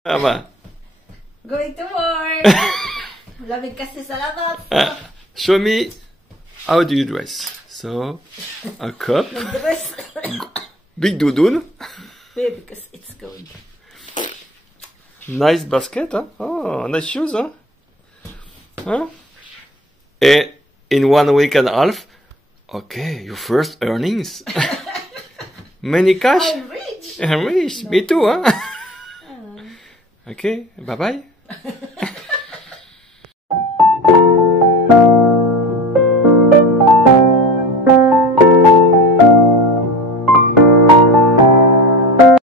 Tama. Going to work. Lamig kasi sa labas. Show me how do you dress. So, a cup, Nag-dress. big dudun, Babe, because it's cold. nice basket, huh? Oh, nice shoes, huh? Huh? In 1 week and a half, okay, your first earnings. Many cash. I'm rich. I'm rich. Me too, huh? Okay, bye-bye.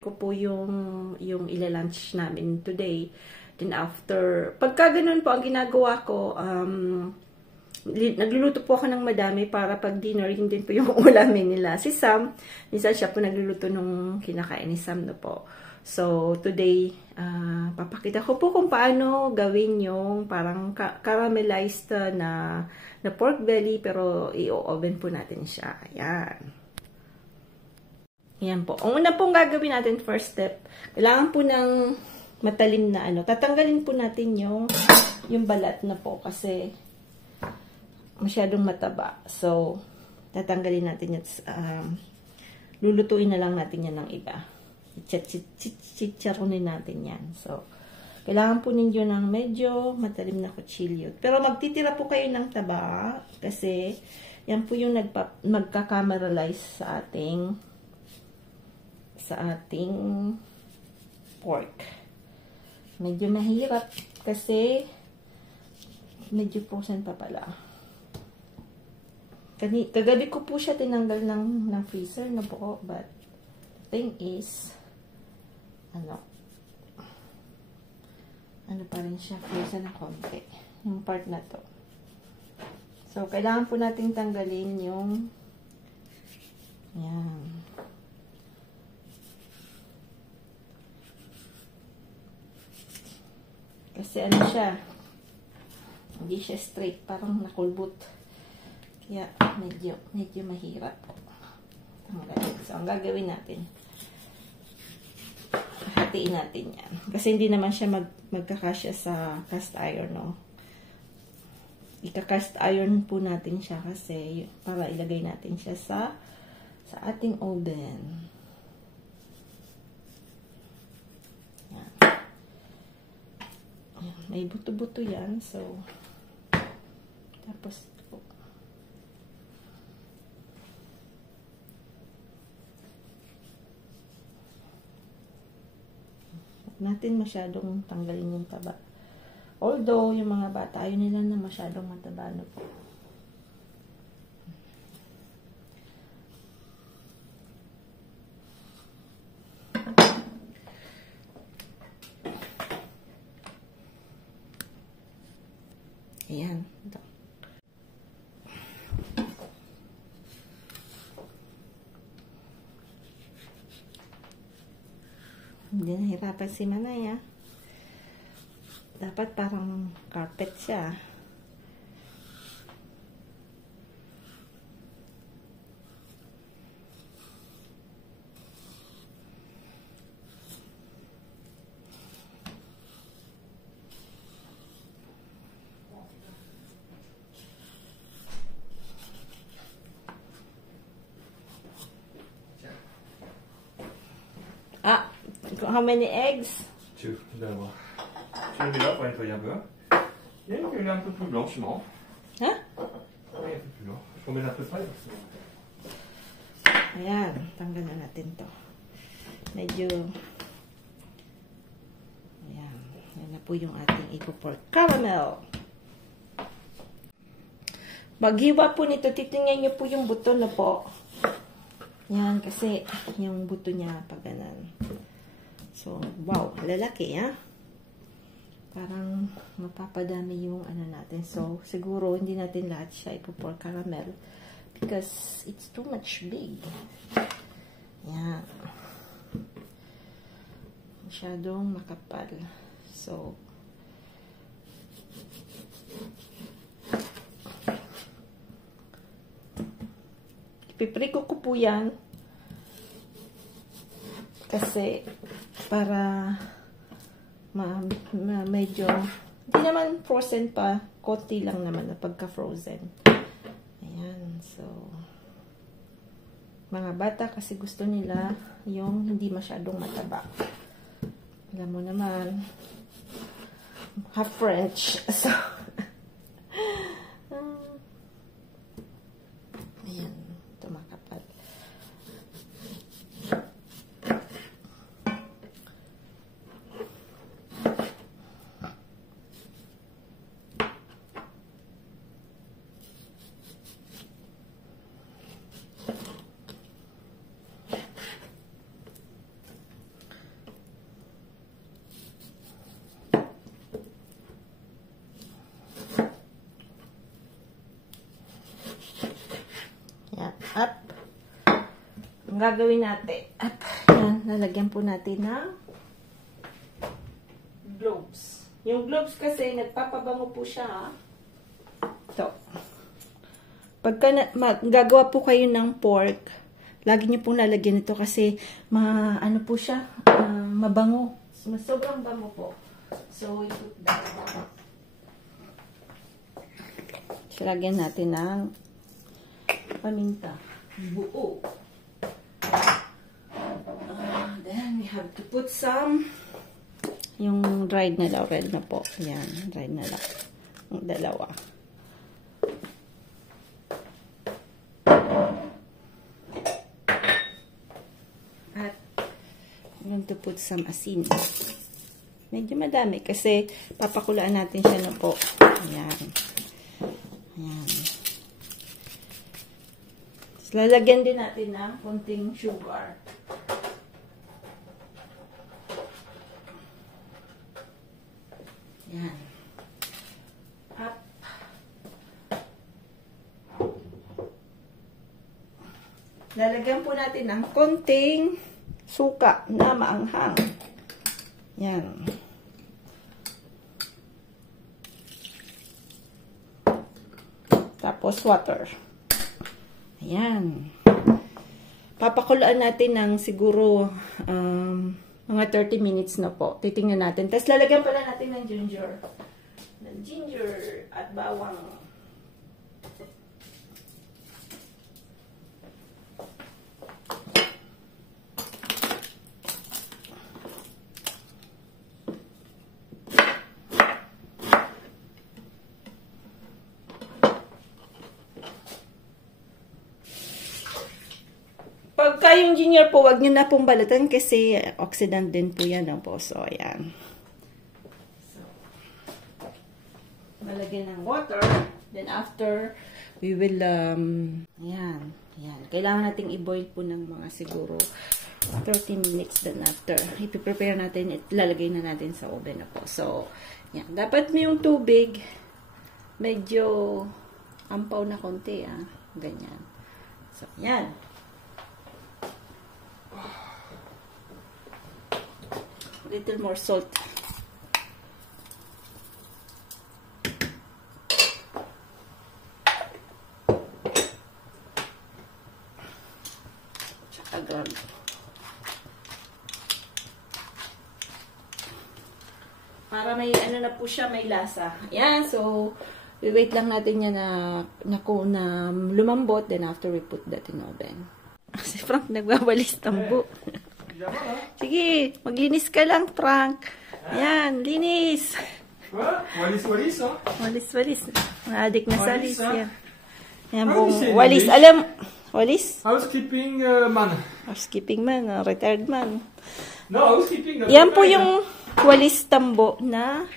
Ko po yung ila-lunch namin today. Then after, pagka ganun po ang ginagawa ko, nagluluto po ako ng madami para pag dinner, yun din po yung ulamin nila. Si Sam, minsan siya po nagluluto nung kinakain ni Sam na po. So, today, papakita ko po kung paano gawin yung parang caramelized na pork belly, pero i-oven po natin siya. Ayan. Ayan po. Ang una pong gagawin natin, first step, kailangan po ng matalim na ano. Tatanggalin po natin yung balat na po kasi masyadong mataba. So, tatanggalin natin yan. Lulutuin na lang natin yan ng iba. Chicharonin natin yan. So, kailangan po ninyo ng medyo matalim na kutsilyo. Pero magtitira po kayo ng taba kasi yan po yung magka-caramelize sa ating pork. Medyo mahirap kasi medyo frozen pa pala. Kagabi ko po siya tinanggal ng freezer na po, but the thing is ano pa rin siya, frozen na konti yung part na to. So kailangan po nating tanggalin yung yan. Kasi ano siya, hindi siya straight, parang nakulbot. Kaya medyo mahirap. So, ang gagawin natin, hatiin natin yan. Kasi hindi naman siya magkakasya sa cast iron, no? Ika-cast iron po natin siya kasi para ilagay natin siya sa ating oven. May buto-buto yan. So, tapos, natin masyadong tanggalin yung taba. Although, yung mga bata, ayaw nila na masyadong mataba. No po. Ayan. Ito. Hindi nahirapan si Manay, ah. Dapat parang carpet siya. How many eggs? 2, d'abord. Tu le mets là pour nettoyer un peu. Il y a une un peu plus blanchement. Hein? Oui, un peu plus blanc. Il faut mettre un peu de paille. Ayan, tanggal na natin to. Medyo, ayan, yan na po yung ating ipo-pork caramel. Maghiwa po nito, titingnan nyo po yung buto na po. Yan, kasi yung buto niya pag ganan. So, wow, lalaki, ha? Parang mapapadami yung ano natin. So, siguro hindi natin lahat siya ipo-pork caramel because it's too much big. Yan. Masyadong makapal. So, ipipriko ko po yan kasi para medyo, hindi naman frozen pa, konti lang naman na pagka-frozen. Ayan, so, mga bata kasi gusto nila yung hindi masyadong mataba. Alam mo naman, half French, so, ayan, tumakapal. Up. Ang gagawin natin, up. Yan, lalagyan po natin ng gloves. Yung gloves kasi, nagpapabango po siya, ha? Ito. Pagka gagawa po kayo ng pork, lagi niyo pong lalagyan ito kasi, ano po siya, mabango. Sobrang bango po. So, we put that. So, lagyan natin ng paminta. Buo. Then, we have to put some yung dried na laurel na po. Yan, dried na laurel. Yung dalawa. At, I'm going to put some asin. Medyo madami kasi papakulaan natin siya na po. Ayan. Ayan. Lalagyan din natin ng konting sugar. Yan. Up. Lalagyan po natin ng konting suka na maanghang. Yan. Tapos water. Ayan. Papakulaan natin ng siguro mga 30 minutes na po. Titingnan natin. Tapos lalagyan pala natin ng ginger. Ng ginger at bawang. Pagka yung ginger po, wag nyo na pong balatan kasi oxidant din po yan po. So, ayan. So, malagyan ng water. Then, after, we will, ayan. Ayan. Kailangan nating i-boil po ng mga siguro 30 minutes. Then, after, ipiprepare natin, ilalagay na natin sa oven na po. So, ayan. Dapat may yung tubig, medyo ampaw na konti, ganyan. So, ayan. Little more salt. Tsaka garlic. Para may ano na po siya, may lasa. Ayan, so i-wait lang natin yan na lumambot, then after we put that in oven. Si Frank nagwawalis tambo. Sige, maglinis ka lang, Frank. Ayan, linis. Walis-walis, oh. Walis-walis. Naadik na sa walis. Yan. Yan How do you pong say walis. English? Alam, walis? Housekeeping man. Housekeeping man, retired man. No, housekeeping. Yan po yung walis tambo na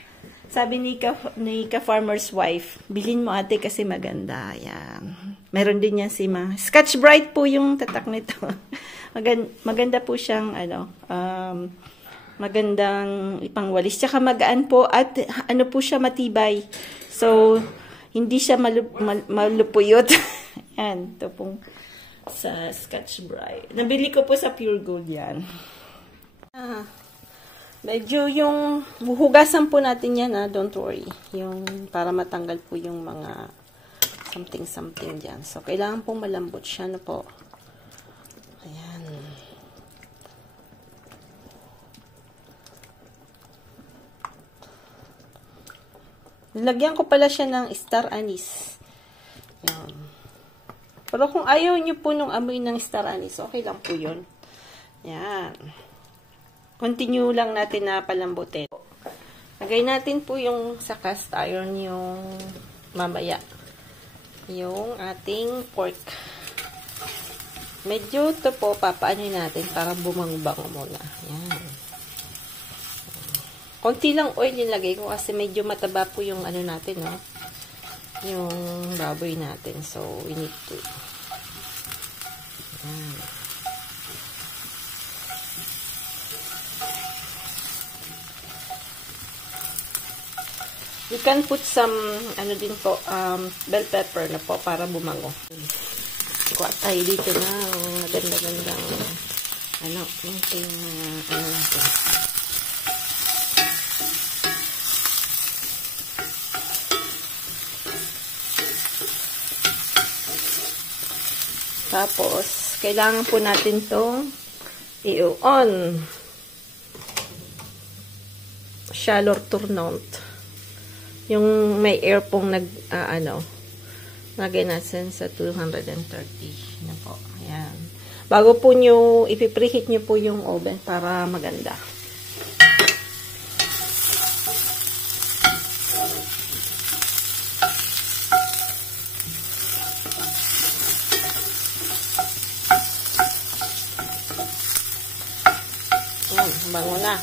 sabi ni ka-farmer's wife. Bilhin mo ate kasi maganda. Yan. Meron din yan si Ma. Scotch Brite po yung tatak nito. Maganda po siyang magandang ipangwalis. Tsaka magaan po at ano po siya, matibay. So, hindi siya malupuyot. Yan, ito pong sa Scotch Brite. Nabili ko po sa Pure Gold yan. Medyo yung hugasan po natin yan, don't worry. Yung para matanggal po yung mga something dyan. So, kailangan pong malambot siya, no po. Ayan. Nilagyan ko pala siya ng star anise. Yan. Pero kung ayaw nyo po nung amoy ng star anise, okay lang po yun. Yan. Continue lang natin na palambutin. Lagay natin po yung sa cast iron yung mamaya. Yung ating pork. Medyo ito po, papaano natin para bumango-bango muna. Yan. Konti lang oil yung lagay ko kasi medyo mataba po yung ano natin, no? Yung baboy natin. So, we need to. Yan. You can put some, ano din po, bell pepper na po para bumango. Kuha tayo dito na maganda-gandang ano, yung ano natin. Tapos, kailangan po natin itong i-on. Shallow tournant. Yung may air pong lagay natin sa 230 na po. Ayan. Bago po nyo, ipipreheat nyo po yung oven para maganda. Ayan, bango na.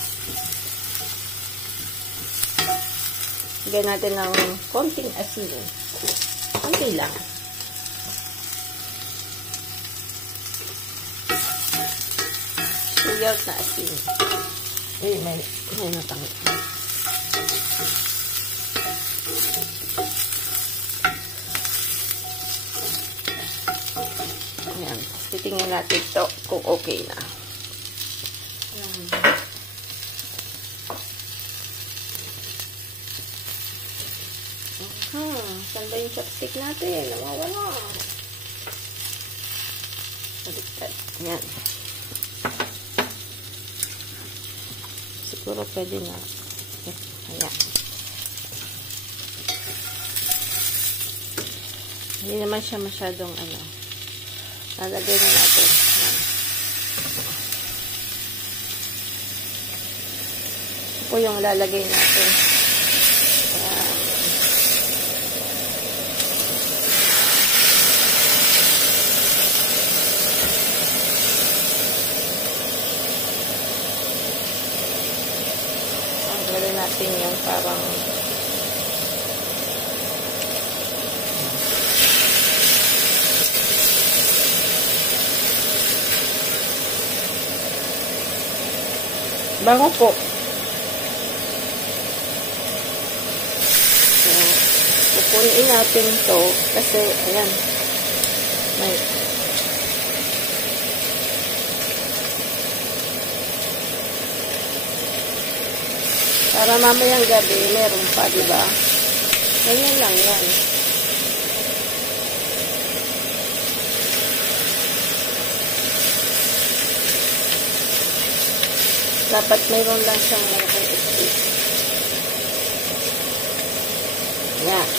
Lagyan natin ng konting asin. Konti lang. Siyot na asin. May natang. Ayan. Titingnan natin ito kung okay na. Saan ba yung chopstick natin? Nawawala. Baliktad. Yan. Siguro pwede na. Ayan. Hindi naman siya masyadong ano. Lalagay na natin. Yan. Ito po yung lalagay natin. Ayan. Gawin natin yung parang bango po. So, pupunin natin to kasi ayan may para mamayang gabi, meron pa, diba? Ganyan lang yan. Dapat mayroon lang siyang malaking space. Yan.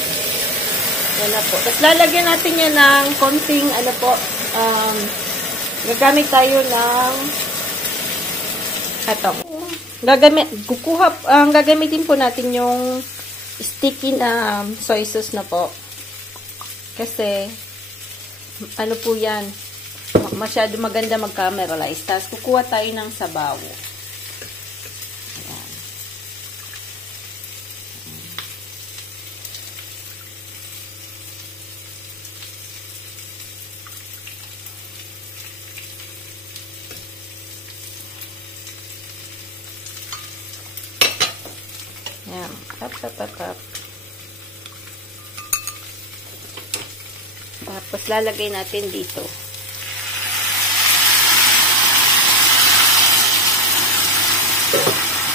Yan na po. Tapos lalagyan natin yan ng konting, ano po, gagamit tayo ng ito. Gagamitin po natin yung sticky na soy sauce na po. Kasi, ano po yan, masyado maganda mag-cameralize. Tapos, kukuha tayo ng sabaw. Ayan. Ayan. Tap. Tapos, lalagay natin dito.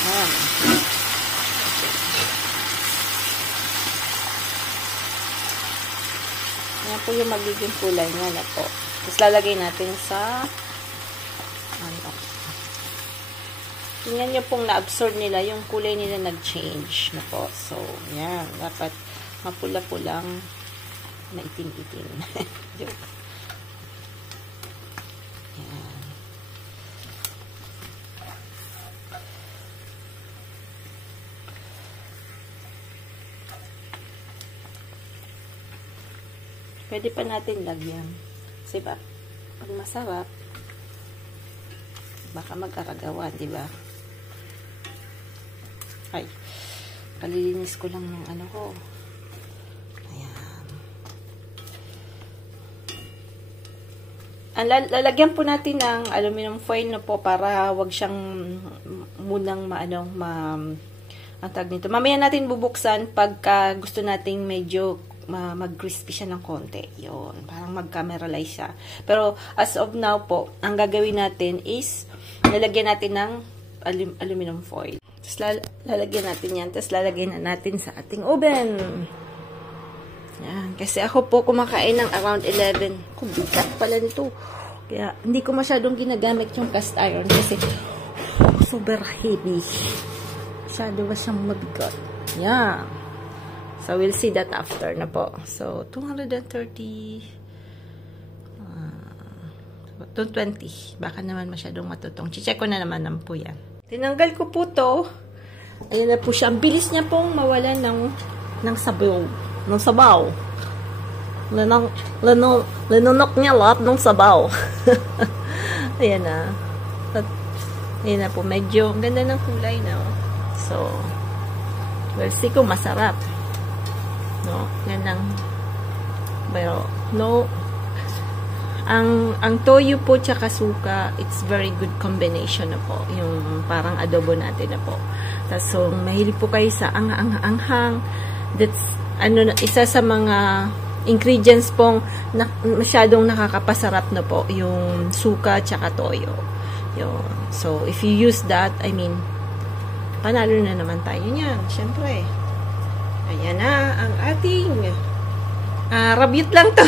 Ayan. Ayan po yung magiging kulay niya na po. Tapos, lalagay natin sa ano. tingnan nyo pong na-absorb nila, yung kulay nila nag-change na po. So, yan. Dapat mapula-pulang maitim-itim. Joke. Yan. Pwede pa natin lagyan. Kasi ba, pag masarap, baka mag-aragawan, di ba? Ay, kalilinis ko lang ng ano ko. Ayan. Lalagyan po natin ng aluminum foil na po para wag siyang munang ang tag nito. Mamaya natin bubuksan pagka gusto nating medyo mag-crispy siya ng konti. Yun. Parang mag-cameralize siya. Pero, as of now po, ang gagawin natin is, lalagyan natin ng aluminum foil. Tapos, lalagyan natin yan. Tapos, lalagyan na natin sa ating oven. Yan. Kasi ako po, kumakain ng around 11. Kubigat pala nito. Kaya, hindi ko masyadong ginagamit yung cast iron. Kasi, super heavy. Masyado ba siyang mabigat. Yan. So, we'll see that after na po. So, 230, 220. Baka naman masyadong matutong. Check ko na naman po yan. Tinanggal ko po to. Ayan na po siya. Ang bilis niya pong mawalan ng sabaw. Ng sabaw. Lanunok niya lahat ng sabaw. Ayan na. Ayan na po. Medyo ang ganda ng kulay na. So, we'll see kung masarap. No, yan lang. Pero, no, ang toyo po tsaka suka, it's very good combination na po. Yung parang adobo natin na po. Tapos, so, mahilig po kayo sa anghang. That's, isa sa mga ingredients pong masyadong nakakapasarap na po, yung suka tsaka toyo. Yun. So, if you use that, I mean, panalo na naman tayo niyan. Siyempre. Ayan na, ang ating rabyut lang to.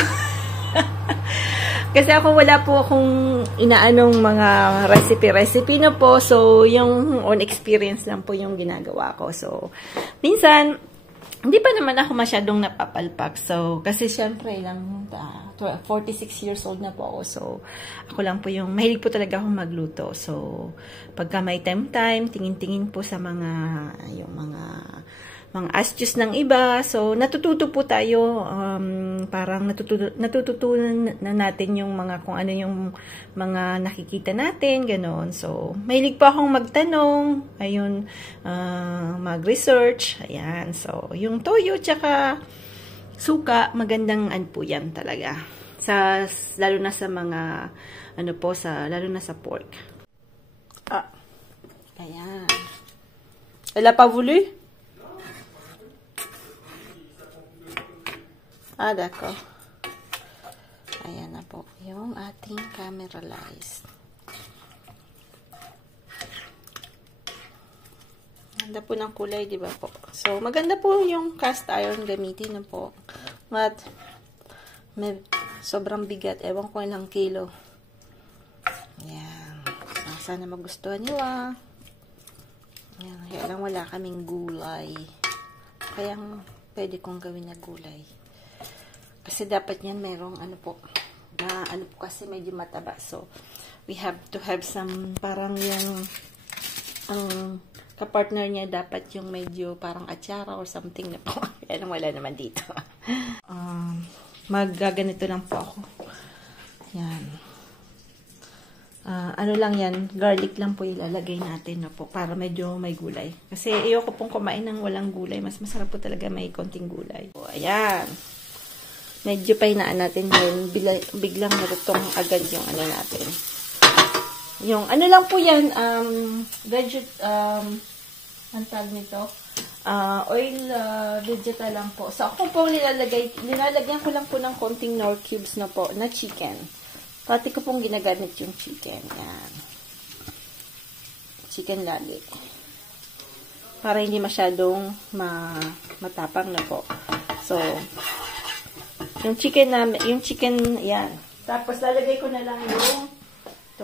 Kasi ako wala po akong inaanong mga recipe na po. So, yung on experience lang po yung ginagawa ko. So, minsan, hindi pa naman ako masyadong napapalpak. So, kasi syempre lang, 46 years old na po ako. So, ako lang po yung, mahilig po talaga akong magluto. So, pagka may time, tingin-tingin po sa yung mga astutes ng iba. So, natututo po tayo, parang natututunan na natin yung kung ano yung mga nakikita natin, gano'n. So, mahilig po akong magtanong, ayun, mag-research, ayan. So, yung toyo tsaka suka, magandang po yan talaga. Lalo na sa mga, lalo na sa pork. Ayan. Elle a pas voulu? D'accord. Ayan na po yung ating cameralized. Ganda po ng kulay, di ba po? So, maganda po yung cast iron gamitin na po. But, sobrang bigat. Ewan ko ilang kilo. Ayan. So, sana magustuhan nyo Ayan. Kaya lang wala kaming gulay. Kaya pwede kong gawin na gulay. Kasi dapat yan merong kasi medyo mataba. So, we have to have some parang ang kapartner niya dapat yung medyo parang atsara or something na po. Yan wala naman dito. Maggaganito lang po ako. Yan. Lang yan, garlic lang po ilalagay natin na po para medyo may gulay. Kasi ayoko pong kumain ng walang gulay. Mas masarap po talaga may konting gulay. So, ayan. Medyo pahinaan natin yun. Biglang narutong agad yung natin. Yung lang po yan, ang tag nito, oil vegetal lang po. So, ako po nilalagyan ko lang po ng konting Knorr cubes na po, na chicken. Pati ko pong ginagamit yung chicken. Yan. Chicken lagi. Para hindi masyadong matapang na po. So, yung chicken, yan. Tapos, lalagay ko na lang yung,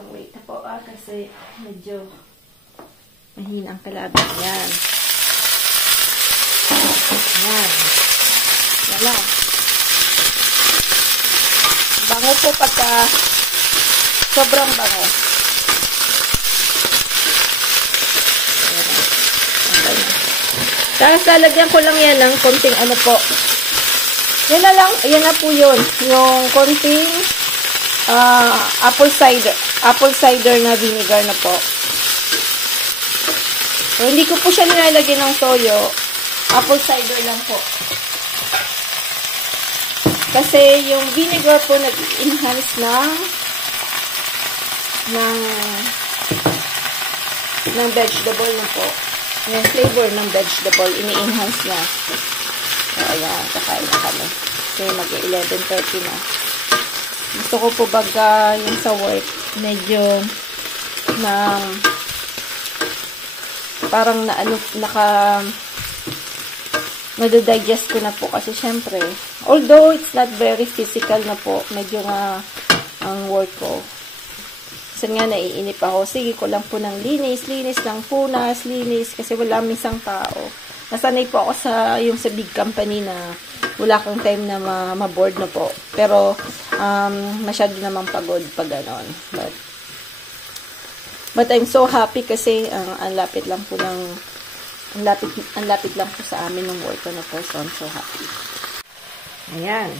wait na po kasi medyo, Mahinang kalaban. Yan. Yan. Wala. Bango po pagka sobrang bango. Tapos lalagyan ko lang yan ng konting ano po. Yan na lang. Yan na po yun. Yung konting apple cider na vinegar na po. So, hindi ko po siya nilalagyan ng toyo. Apple cider lang po. Kasi yung vinegar po nag-enhance ng vegetable na po. Yung flavor ng vegetable, ini-enhance na. So, ayan, kakain na kami. Kasi mag-11:30 na. Gusto ko po baga yung sa work, medyo parang nade-digest ko na po kasi syempre, although it's not very physical na po, medyo nga ang work ko. Kasi nga naiinip ako, sige ko lang po ng linis lang, punas, linis, kasi wala misang tao. Nasanay po ako sa big company na wala kang time na ma-board na po. Pero, masyado namang pagod pag ganon. But I'm so happy kasi ang lapit lang po sa amin ng work ko na po. So, I'm so happy. Ayan.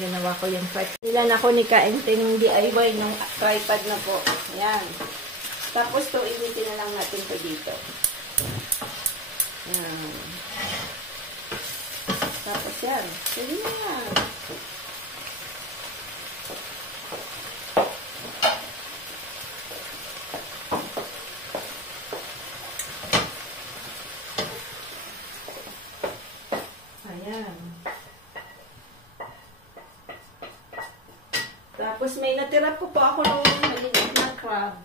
Ginawa ko yung tripod. Ilan ako ni Kaente ng DIY ng tripod na po. Ayan. Tapos to, initin na lang natin to dito. Ayan. Tapos yan. Sige na yan. Ayan. Tapos may natira po ako ng maliit na crab.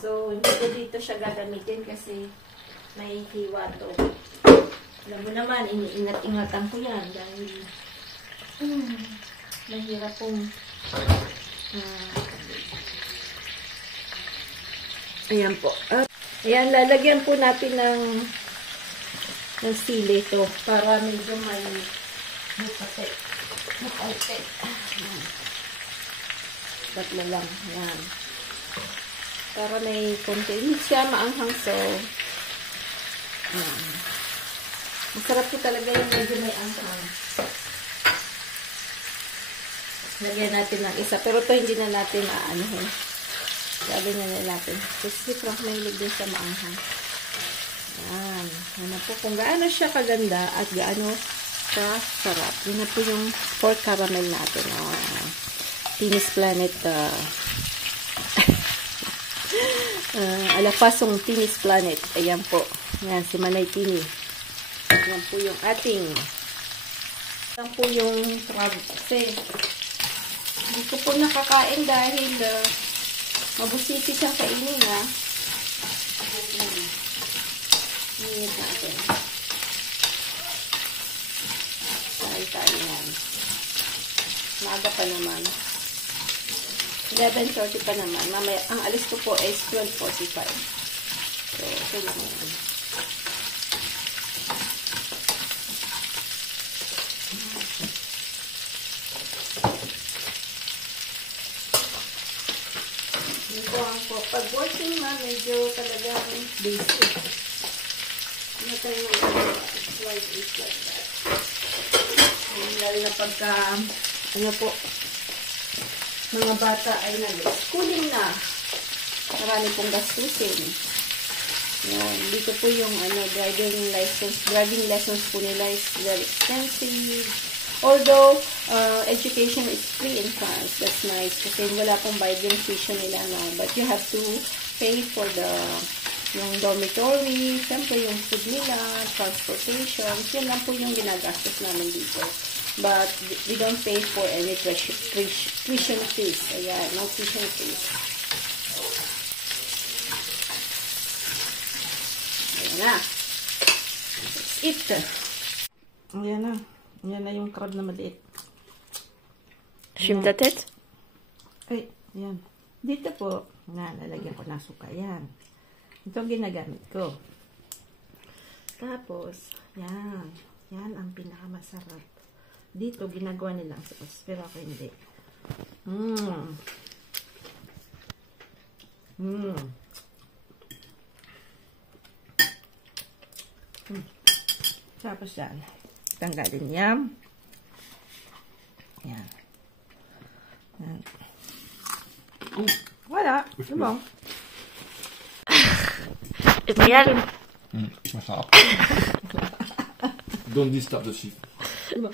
So, hindi ko dito siya gagamitin kasi may hiwa to. Alam mo naman, iniingat-ingatan ko yan dahil mahirap pong ayan po. Ayan, lalagyan po natin ng sili ito para medyo may mukate. Tatlo lang. Ayan. Para may konti. Hindi siya maanghang, so ayan. Masarap po talaga yung medyo may anghang. Lagyan natin ng isa. Pero ito hindi na natin aanuhin. Sabi na natin. Kasi Frank may din sa maanghang. Ayan. Ano po kung gaano siya kaganda at gaano siya sarap. Yun na po yung pork caramel natin. Tinis Planet Alapasong Tinis Planet. Ayan po. Ayan, si Manay Tini. Ayan po yung ating. Ayan po yung crab. Kasi hindi ko po nakakain dahil mabusisi siya kainin ha. Ayan natin. Tayo yan. Maga pa naman. 11:30 pa naman. Mamaya, ang alis ko po is 12:45. So, ito lang yan. Ito po. Pag working ma, medyo talagang basic. Ano tayo ng slide is like that. Lalo na pagka, ano po, mga bata ay nag-schooling na. Marami pong gastusin. Yan. Dito po yung driving lessons po nila is very expensive. Although, education is free in France. That's nice. Kasi wala pong bayad yung tuition nila, no? But you have to pay for yung dormitory, siyempre yung food nila, transportation. Yan lang po yung ginagastos namin dito. But we don't pay for any tuition fees. Ayan, no tuition fees. Ayan na. That's it. Ayan na. Ayan na yung crab na maliit. Shim tatet? Ay, ayan. Dito po, lalagyan ko ng suka. Ayan. Ito ang ginagamit ko. Tapos, yan. Yan ang pinakamasarap. Dito, ginagawa nilang sauce. Pero ako hindi. Tapos yan. Tanggalin yan. Yan. Yan. Wala. Diba? Ito yan. Masarap. Don't disturb the sheep. Diba?